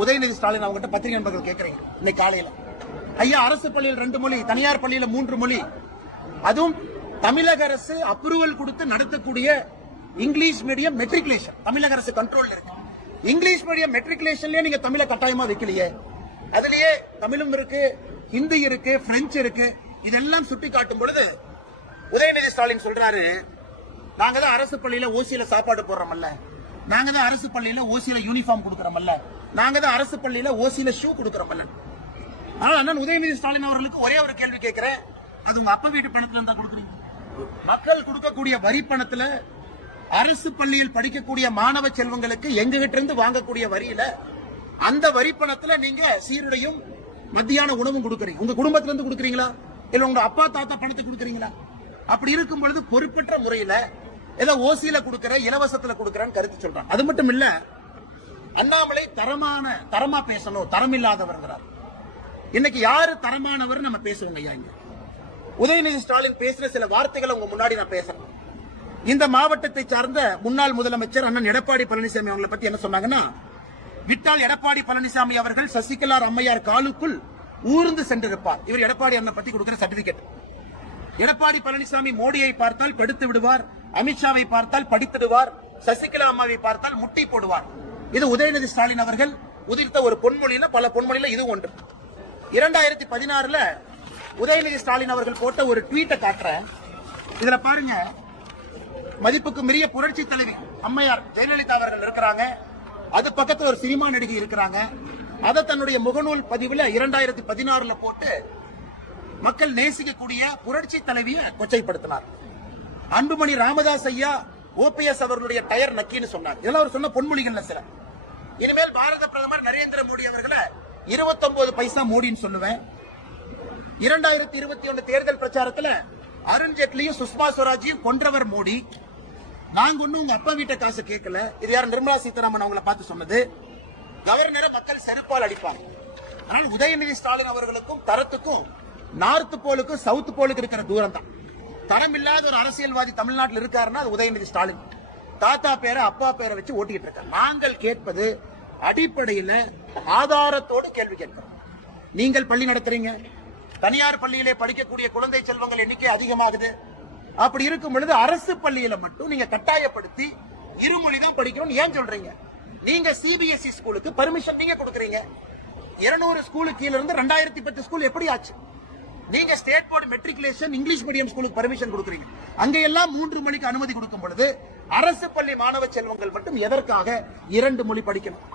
உதயநிதி ஸ்டாலின் அவங்ககிட்ட பத்திரிகை நண்பர்கள் கேட்கறீங்க இன்னைக்கு காலையில, ஐயா அரசு பள்ளியில் 2 மொழி, தனியார் பள்ளியில 3 மொழி, அதுவும் தமிழக அரசு அப்ரூவல் கொடுத்து நடத்தக்கூடிய இங்கிலீஷ் மீடியம் மெட்ரிகுலேஷன் தமிழக அரசு கண்ட்ரோல் இருக்கு. இங்கிலீஷ் மீடியம் மெட்ரிகுலேஷன்லயே நீங்க தமிழை கட்டாயமா வைக்கலையே, அதுலயே தமிழும் இருக்கு, ஹிந்தி இருக்கு, பிரெஞ்சு இருக்கு. இதெல்லாம் சுட்டி காட்டும் பொழுது உதயநிதி ஸ்டாலின் சொல்றாரு, நாங்க தான் அரசு பள்ளியில ஓசியில சாப்பாடு போடுறோம்ல, நாங்க தான் அரசு பள்ளியில ஓசியில யூனிஃபார்ம் கொடுக்கறோம்ல, நாங்க தான் அரசு பள்ளியில ஓசியில ஷூ கொடுக்கறோம்ல. ஆனா அண்ணன் உதயநிதி ஸ்டாலின் அவர்களுக்கு ஒரே ஒரு கேள்வி கேட்கிறேன், அது உங்க அப்பா வீட்டு பணத்துல இருந்தா கொடுக்குறீங்க? மக்கள் கொடுக்கக்கூடிய வரி பணத்துல அரசு பள்ளியில் படிக்கக்கூடிய மாணவ செல்வங்களுக்கு எங்ககிட்ட இருந்து வாங்கக்கூடிய வரியில அந்த வரி பணத்துல நீங்க சீருடையும் மத்தியான உணவும் கொடுக்கறீங்க. உங்க குடும்பத்துல இருந்து கொடுக்கறீங்களா இல்ல உங்க அப்பா தாத்தா பணத்தை கொடுக்கறீங்களா? அப்படி இருக்கும் பொழுது பொறுப்பற்ற முறையில ஏதோ ஓசியில கொடுக்கற, இலவசத்துல கொடுக்கறன்னு கருத்து சொல்றாங்க. அது மட்டும் இல்ல, அண்ணாமலை தரமா பேசணும், தரம் இல்லாதவர்ங்கிறார். இன்னைக்கு யாரு தரமானவர் நம்ம பேசுவோங்க ஐயா. இங்க உதயநிதி ஸ்டாலின் பேசுற சில வார்த்தைகளை உங்க முன்னாடி நான் பேசுறேன். இந்த மாவட்டத்தை சார்ந்த முன்னாள் முதலமைச்சர் அண்ணன் எடப்பாடி பழனிசாமி அவங்களை பத்தி என்ன சொன்னாங்கன்னா, விட்டால் எடப்பாடி பழனிசாமி அவர்கள் சசிகலா அம்மையார் காலுக்குள் ஊர்ந்து சென்றிருப்பார். இவர் எடப்பாடி அண்ணன் பத்தி கொடுக்கிற சர்டிபிகேட். எடப்பாடி பழனிசாமி மோடியை பார்த்தால் படுத்து விடுவார், அமித்ஷாவை பார்த்தால் படித்திடுவார், சசிகலா அம்மாவை பார்த்தால் முட்டி போடுவார். இது உதயநிதி ஸ்டாலின் அவர்கள் உதிர்த்த ஒரு பொன்மொழியில, பல பொன்மொழியில இது ஒன்று. 2016 உதயநிதி ஸ்டாலின் அவர்கள் போட்ட ஒரு ட்வீட்டை காட்டுறேன். இதுல பாருங்க, மதிப்புக்கு மீறிய புரட்சி தலைவி அம்மையார் ஜெயலலிதா அவர்கள் இருக்கிறாங்க, அது பக்கத்துல ஒரு சினிமா நடிகை இருக்கிறாங்க. அதை தன்னுடைய முகநூல் பதிவுல 2016 போட்டு மக்கள் நேசிக்கக்கூடிய புரட்சி தலைவியை கொச்சைப்படுத்தினார். அன்புமணி ராமதாஸ் ஐயா ஓபிஎஸ் அவர்களுடைய டயர் நக்கின்னு சொன்னார். இதெல்லாம் அவர் சொன்ன பொன்மொழிகள்ல சில. இனிமேல் பாரத பிரதமர் நரேந்திர மோடி அவர்களை 29 பைசா மோடின்னு சொல்லுவேன். 2021 தேர்தல் பிரச்சாரத்துல அருண்ஜேட்லியும் சுஷ்மா ஸ்வராஜையும் கொன்றவர் மோடி. நாங்க ஒன்னும் உங்க அப்பா வீட்டை காசு கேட்கல. இது யார்? நிர்மலா சீதாராமன் அவங்களை பார்த்து சொன்னது. கவர்னரை மக்கள் செருப்பால் அடிப்பாங்க. ஆனால் உதயநிதி ஸ்டாலின் அவர்களுக்கும் தரத்துக்கும் நார்த் போலுக்கும் சவுத் போலுக்கு இருக்கிற தூரம் தான். தரம் இல்லாத ஒரு அரசியல்வாதி தமிழ்நாட்டில் இருக்காருன்னா அது உதயநிதி ஸ்டாலின். தாத்தா பேரை அப்பா பேரை வச்சு ஓட்டிட்டு இருக்காங்க. நாங்கள் கேட்பது அடிப்படையில் ஆதாரத்தோடு கேள்வி கேட்கிறோம். நீங்கள் பள்ளி நடத்துறீங்க, தனியார் பள்ளியிலே படிக்கக்கூடிய குழந்தை செல்வங்கள் எண்ணிக்கை அதிகமாகுது. அப்படி இருக்கும் பொழுது அரசு பள்ளியில மட்டும் நீங்க கட்டாயப்படுத்தி இருமொழி தான் படிக்கணும் ஏன் சொல்றீங்க? நீங்க சிபிஎஸ்இ ஸ்கூலுக்கு பர்மிஷன் நீங்க கொடுக்கறீங்க. 200 ஸ்கூலுக்கு கீழ இருந்து 2010 ஸ்கூல் எப்படி ஆச்சு? நீங்க state board matriculation English medium ஸ்கூலுக்கு பர்மிஷன் கொடுக்கறீங்க. அங்க எல்லாம் 3 மொழிக்கு அனுமதி கொடுக்கும் பொழுது அரசு பள்ளி மாணவ செல்வங்கள் மட்டும் எதற்காக 2 மொழி படிக்கணும்?